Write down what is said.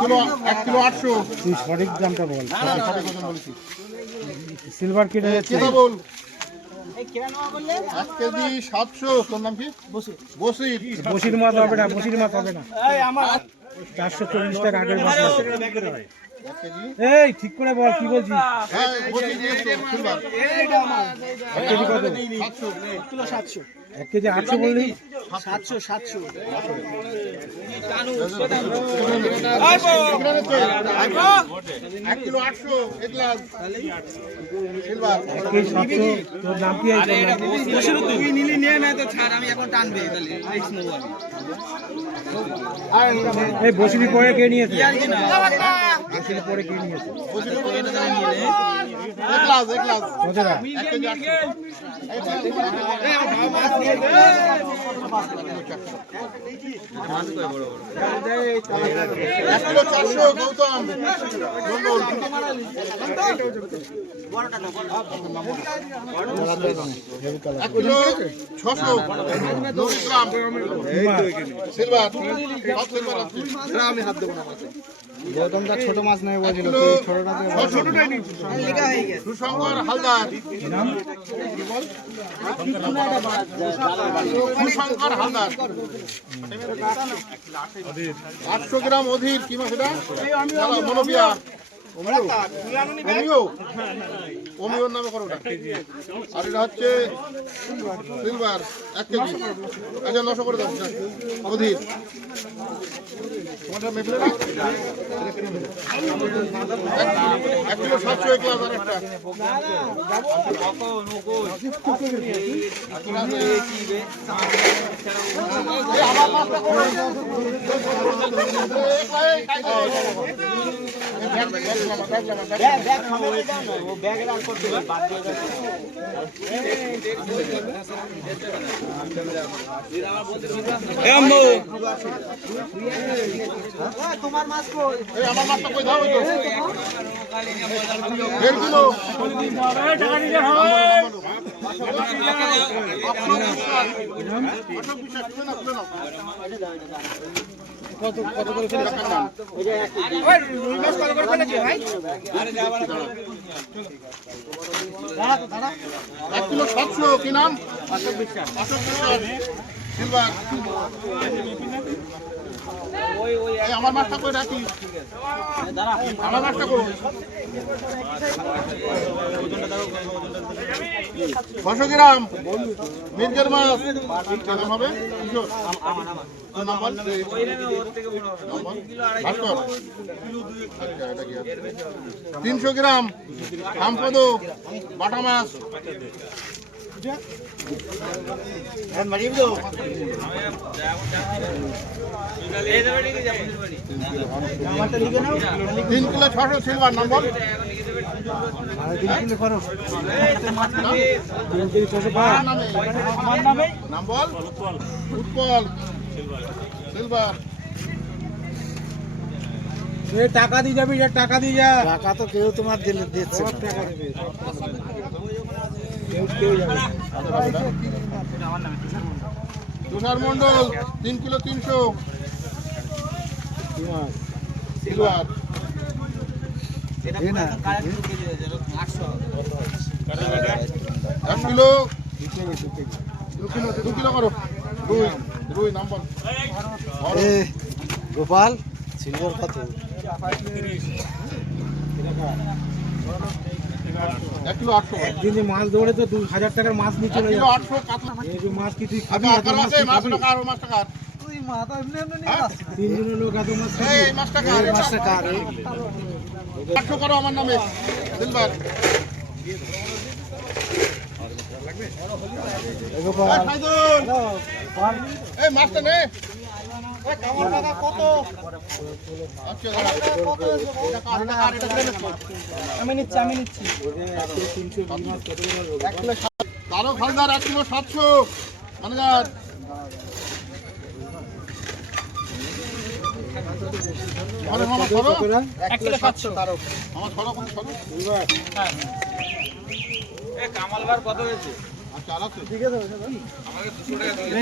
Kilo 1 kilo 800। তুই সঠিক দামটা বল। সঠিক ওজন বলেছি। সিলভার কেটে যাচ্ছে কেনা বল। 1 কেজি 700। তোর নাম কি? বসির। বসির মাছ হবে না, বসির মাছ হবে না। এই আমার 440 টাকা আগের মাছ। এই ঠিক করে বল কি বলছিস? হ্যাঁ বসির দিয়েছো সিলভার। এইটা আমার। 1 কেজি কত? 700 কিলো 700। 1 কেজি 800 বললি? 700 1 কিলো 800 এক গ্লাস সিলভার। 1 কেজি 700। তোর নাম কি আছে? বসির তুই নিলি নিয়ে না তো ছাড়, আমি এখন টানবে তাহলে রিস্ক নেব আমি। এই বসির পরে কে নিয়েছে? আর কি না বসির পরে কে নিয়েছে? বসির পরে নিলে এক গ্লাস কত টাকা? 1 কেজি 800। এই আমার ভাব মাছ দিয়ে দে। 1 কিলো 400 গৌতম মঙ্গল। 1 কিলো 600 90 গ্রাম সিলভার। সব সিলভার আছে। আমি হাত দেব না মাছে। গৌতমটা ছোট মাছ নেই বলছিল, কিলো তুই ছোটটা দে। 600 লেখা হয়ে গেছে। সুশঙ্কর হালদার। নাম? সুশঙ্কর হালদার। 800 গ্রাম অধীর। কি মাছ এটা? মনোপিয়া। অমিওর নামে করো ওটা। আর এটা হচ্ছে সিলভার 1 কেজি। আচ্ছা 900 করে দাও অধীর। তোমারটা মেপলে না? 1 কিলো 700 এক গ্লাস আর একটা। তোমার মাছ কই? আমার মাছটা কই দাও? 1.5 কিলো। কত করে ফেলেছে? 1 কিলো 700। কি নাম? সিলভার। এই আমার মাছটা কই রাখি? আমার মাছটা কই? 500 গ্রাম মির্গের মাছ। কেমন হবে? 300। তোর নাম বল। ভাস্কর। আচ্ছা, এটা কি আছে? 300 গ্রাম আমপদ বাটা মাছ। তিন কিলো 600 সিলভার। নাম বল। 3 কিলো করো। 3 কেজি 600 আমার নামে। নাম বল। উৎপল সিলভার। তুই টাকা দিয়ে যাবি, টাকা দিয়ে যা। টাকা তো কেউ তোমার দিচ্ছে না। টাকা দেবে। কেউ যাবে। Tushar Mondal 3 kilo 300 silver. 1 kilo 2 kilo করো। রুই নাম বল। গোপাল সিলভার কত? 1 কিলো 800। একদিনে মাছ ধরে তো 2000 টাকার মাছ নিয়ে 1 চলে কিলো যাচ্ছে। 800 কাতলা। এই যে মাছ কি তুই খাবি? আচ্ছা এত কার মাছ আছে? তুই খাবি? মাছটা কার? মাছটা কার? তুই মাথা এমনি এমনি নিয়ে আসছিস। 3 দিনের লোক এত মাছ খাবি? এই মাছটা কার? এই মাছটা কার? 800 করো আমার নামে সিলভার। এই গোপাল। এই মাছটা নে। কামার টাকা কত? আচ্ছা দাঁড়া। এটা কার? এটা দিলে নেবো। আমি নিচ্ছি 300 মাছ কত করে হবে? 1 kilo Tarak Haldar 1 kilo 700 manager. আরে মামা সরো। 1 কিলো 700 তারক। আমার সরো কোন সরো। এ কামালবার কত হয়েছে? আচ্ছা আছে। আমাকে 200 টাকা দিলে।